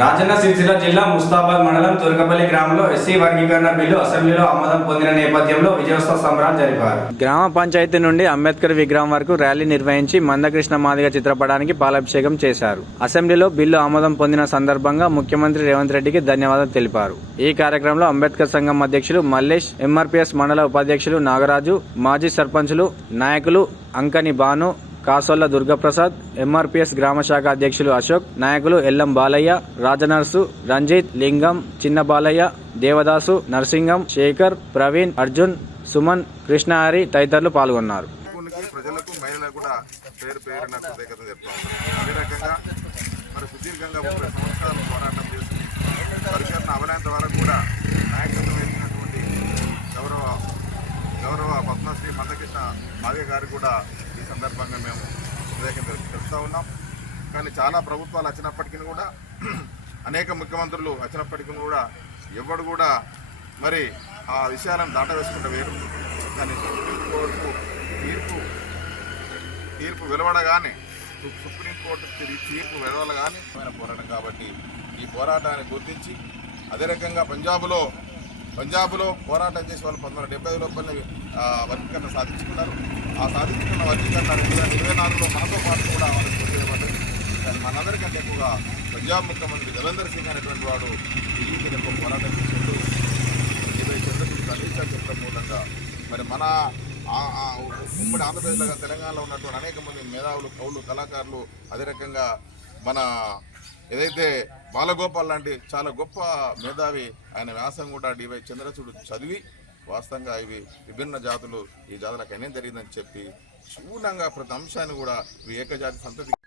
రాజన్న సిరిసిల్ల జిల్లా ముస్తాబాద్ మండలం తుర్కపల్లి గ్రామంలో ఎస్సీ వర్గీకరణ బిల్లు అసెంబ్లీలో ఆమోదం పొందిన నేపథ్యంలో విజయోత్సవ సంబరాలు జరిపారు. గ్రామ పంచాయతీ నుండి అంబేద్కర్ విగ్రహం వరకు ర్యాలీ నిర్వహించి మందకృష్ణ మాదిగ చిత్రపటానికి పాలాభిషేకం చేశారు. అసెంబ్లీలో బిల్లు ఆమోదం పొందిన సందర్భంగా ముఖ్యమంత్రి రేవంత్ రెడ్డికి ధన్యవాదాలు తెలిపారు. ఈ కార్యక్రమంలో అంబేద్కర్ సంఘం అధ్యక్షులు మల్లేష్, ఎంఆర్పీఎస్ మండల ఉపాధ్యక్షులు నాగరాజు, మాజీ సర్పంచులు, నాయకులు అంకని బాను, కాసొల్ల దుర్గప్రసాద్, ఎంఆర్పీఎస్ గ్రామ శాఖ అధ్యక్షులు అశోక్, నాయకులు ఎల్లం బాలయ్య, రాజనర్సు, రంజిత్, లింగం, చిన్న బాలయ్య, దేవదాసు, నర్సింగం, శేఖర్, ప్రవీణ్, అర్జున్, సుమన్, కృష్ణహరి తదితరులు పాల్గొన్నారు. ప్రజలకు మహిళలకు కూడా పేరు పేరున కృతజ్ఞతలు చెప్తాం. అదే రకంగా మరి సుదీర్ఘంగా 30 సంవత్సరాలు పోరాటం చేసి పరికరణ అవలేంత వరకు కూడా నాయకత్వం వహించినటువంటి గౌరవ పద్మశ్రీ మందకృష్ణ మాదిగ గారు కూడా ఈ సందర్భంగా మేము కృతజ్ఞతలు చెప్తా ఉన్నాం. కానీ చాలా ప్రభుత్వాలు వచ్చినప్పటికీ కూడా అనేక ముఖ్యమంత్రులు వచ్చినప్పటికీ కూడా ఎవడు కూడా మరి ఆ విషయాలను దాటవేసుకుంటూ వేరు. కానీ సుప్రీంకోర్టు తీర్పు వెలువడగానే సుప్రీంకోర్టు తీర్పు వెలువడగానే పోరాటం కాబట్టి ఈ పోరాటాన్ని గుర్తించి అదే రకంగా పంజాబ్లో పోరాటం చేసే వాళ్ళు 1970 లోపల వర్గీకరణ సాధించుకున్నారు. ఆ సాధించుకున్న వర్గీకరణ 2024లో మనతో పాటు కూడా వాళ్ళకి చేయబడ్డది. కానీ మనందరికంటే ఎక్కువగా పంజాబ్ ముఖ్యమంత్రి జలంధర్ సింగ్ అనేటువంటి వాడు ఢిల్లీకి ఎక్కువ పోరాటం చేసిండు. 20 చంద్రశేఖర్ అంబేద్కర్ చెప్పడం మూలంగా మరి మన ఉమ్మడి ఆంధ్రప్రదేశ్లో తెలంగాణలో ఉన్నటువంటి అనేక మంది మేధావులు, కవులు, కళాకారులు, అదే రకంగా మన ఏదైతే బాలగోపాల్ లాంటి చాలా గొప్ప మేధావి ఆయన వ్యాసం కూడా డివై చంద్రచూడు చదివి వాస్తవంగా ఇవి విభిన్న జాతులు, ఈ జాతులకు అన్యాయం జరిగిందని చెప్పి శూన్యంగా ప్రతి అంశాన్ని కూడా ఏకజాతి సంతతి